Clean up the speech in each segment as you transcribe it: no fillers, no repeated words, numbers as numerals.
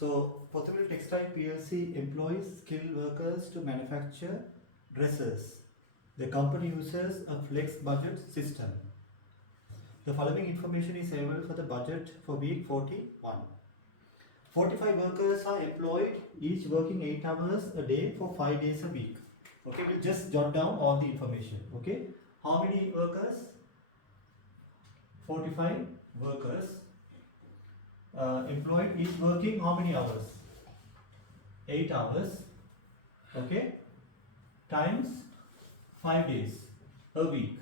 So, Pottery Textile PLC employs skilled workers to manufacture dresses. The company uses a flex budget system. The following information is available for the budget for week 41. 45 workers are employed, each working 8 hours a day for 5 days a week. Okay, we'll just jot down all the information. Okay, how many workers? 45 workers employed, each working how many hours? 8 hours. Okay, times 5 days a week.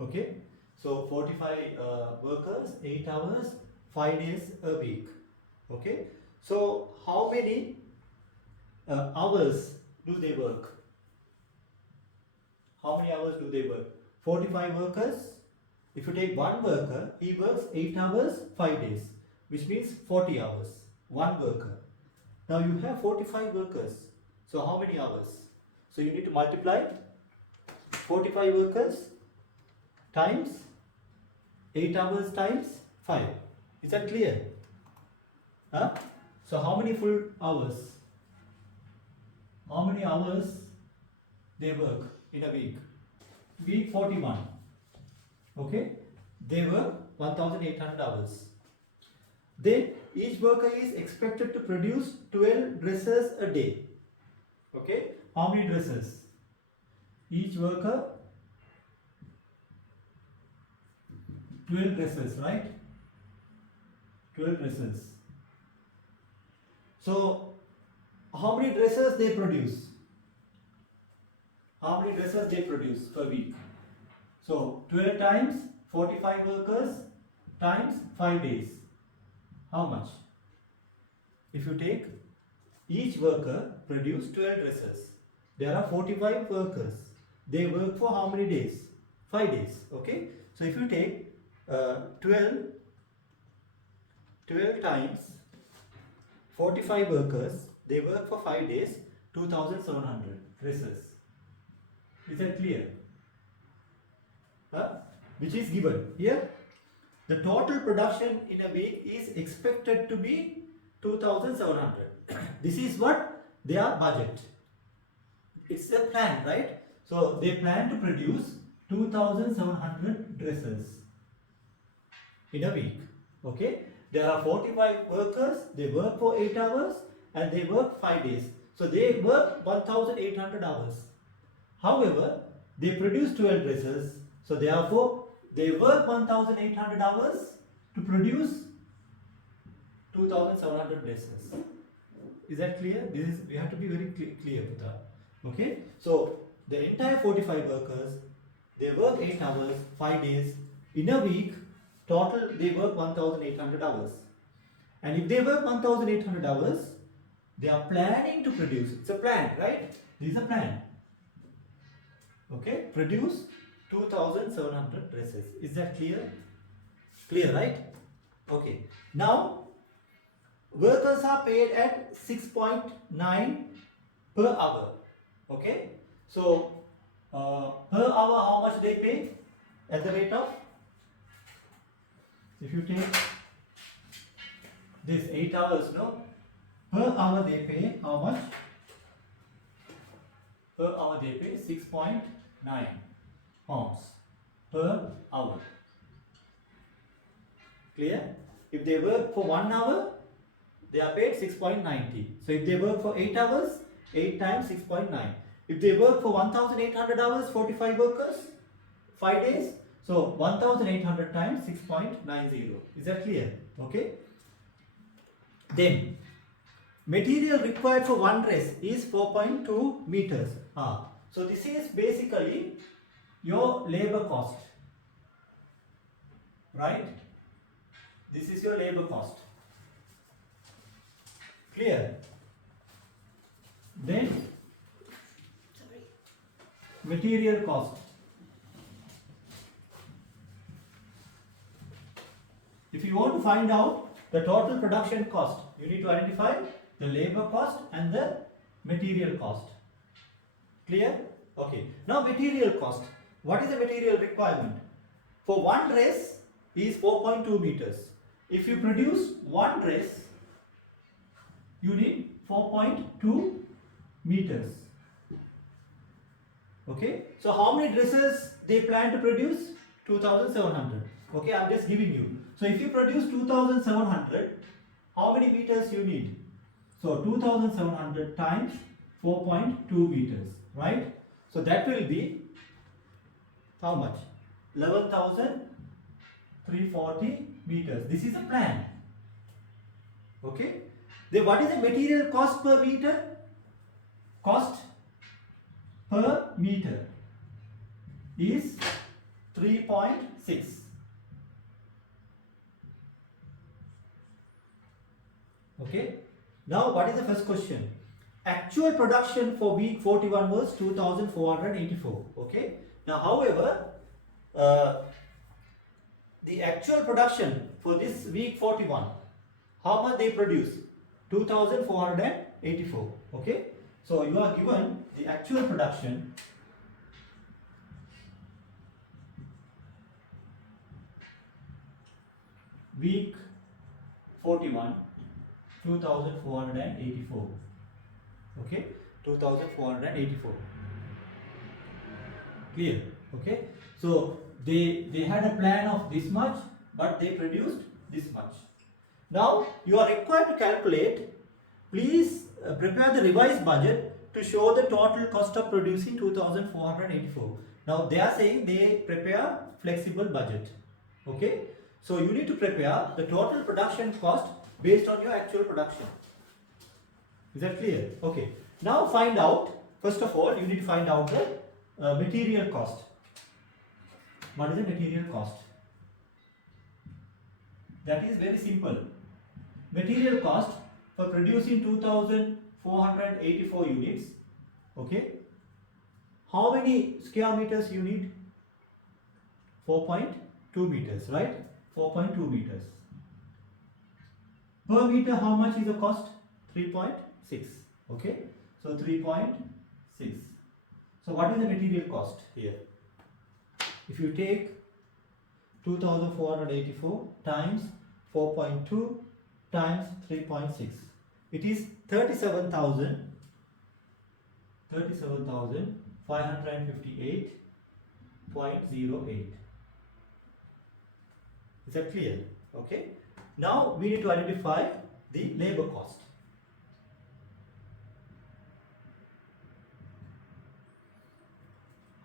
Okay, so 45 workers, 8 hours, 5 days a week. Okay, so how many hours do they work? How many hours do they work? 45 workers. If you take one worker, he works 8 hours, 5 days, which means 40 hours. One worker. Now you have 45 workers. So how many hours? So you need to multiply 45 workers times 8 hours times 5. Is that clear? Huh? So how many full hours? How many hours they work in a week? Week 41. Okay, they work 1800 hours. Then each worker is expected to produce 12 dresses a day. Okay, how many dresses? Each worker 12 dresses, right? 12 dresses. So how many dresses they produce? How many dresses they produce per week? So 12 times 45 workers times 5 days. How much? If you take each worker produce 12 dresses. There are 45 workers. They work for how many days? 5 days. Okay. So if you take 12 times 45 workers, they work for 5 days, 2700 dresses. Is that clear? Which is given here. The total production in a week is expected to be 2700. This is what their budget. It's a plan, right? So they plan to produce 2700 dresses in a week. Okay, there are 45 workers, they work for 8 hours and they work 5 days. So they work 1800 hours. However, they produce 12 dresses. So therefore, they work 1800 hours to produce 2700 dresses. Is that clear? We have to be very clear with that. Okay. So the entire 45 workers, they work 8 hours, 5 days. In a week, total they work 1800 hours. And if they work 1800 hours, they are planning to produce. It's a plan, right? This is a plan. Okay. Produce 2700 dresses. Is that clear? Clear, right? Okay. Now, workers are paid at 6.9 per hour. Okay. So, per hour, how much they pay? At the rate of, if you take this 8 hours, no? Per hour they pay how much? Per hour they pay 6.9 pounds per hour. Clear? If they work for 1 hour, they are paid 6.90. So if they work for 8 hours, 8 times 6.9. If they work for 1800 hours, 45 workers, 5 days, so 1800 times 6.90. Is that clear? Okay. Then, material required for one dress is 4.2 meters. So this is basically your labor cost. Right? This is your labor cost. Clear? Then, material cost. If you want to find out the total production cost, you need to identify the labor cost and the material cost. Clear? Okay. Now material cost. What is the material requirement? For one dress is 4.2 meters. If you produce one dress, you need 4.2 meters. Okay, so how many dresses they plan to produce? 2700. Okay, I'm just giving you. So if you produce 2700, how many meters you need? So 2700 times 4.2 meters, right? So that will be how much? 11,340 meters. This is a plan. Okay. Then what is the material cost per meter? Cost per meter is 3.6. Okay. Now what is the first question? Actual production for week 41 was 2484. Okay. Now however, the actual production for this week 41, how much they produce? 2484. Okay. So you are given the actual production week 41, 2484. Okay, 2484. Clear? Okay. So they had a plan of this much, but they produced this much. Now you are required to calculate. Please prepare the revised budget to show the total cost of producing 2484. Now they are saying they prepare flexible budget. Okay. So you need to prepare the total production cost based on your actual production. Is that clear? Okay. Now find out, first of all, you need to find out the material cost. What is the material cost? That is very simple. Material cost for producing 2484 units. Okay. How many square meters you need? 4.2 meters, right? 4.2 meters. Per meter, how much is the cost? 3.6. Okay. So 3.6. So what is the material cost here? If you take 2484 times 4.2 times 3.6, it is 37,558.08. Is that clear? Okay. Now we need to identify the labor cost.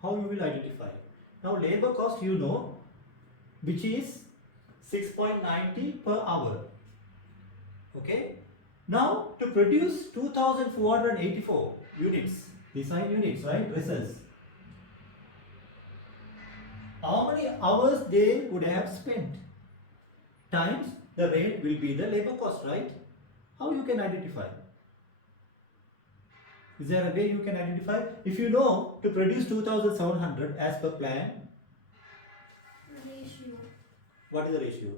How you will identify? Now labor cost you know, which is 6.90 per hour. Okay. Now to produce 2484 units, design units, right? Results. How many hours they would have spent times the rate will be the labor cost, right? How you can identify? Is there a way you can identify? If you know to produce 2700 as per plan. Ratio. What is the ratio?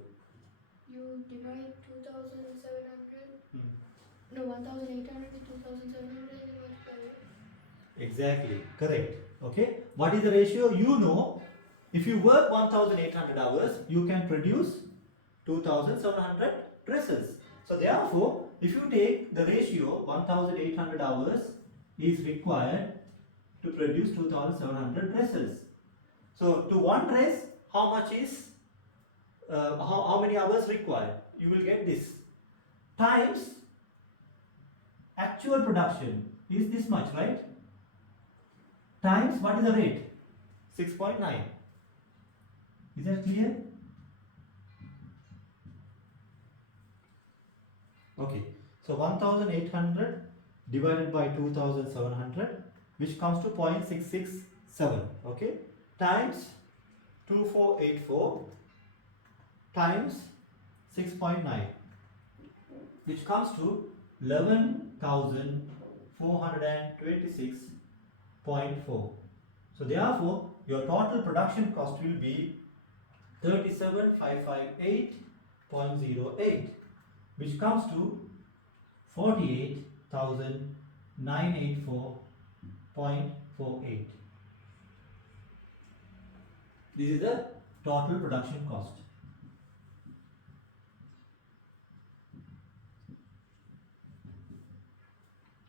You divide 2700. No, 1800 with 2700 and you multiply it. Exactly, correct. Okay. What is the ratio? You know, if you work 1800 hours, you can produce 2700 dresses. So therefore, if you take the ratio 1800 hours is required to produce 2700 dresses. So to one dress, how much is how many hours required? You will get this times actual production is this much, right? Times what is the rate? 6.9. Is that clear? Okay. So 1800 divided by 2700, which comes to 0.667. Okay. Times 2484 times 6.9, which comes to 11,426.4. So therefore, your total production cost will be 37,558.08, which comes to 48,984.48. This is the total production cost.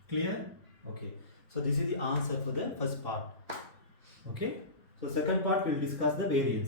Clear? Okay. So this is the answer for the first part. Okay. So second part we will discuss the variance.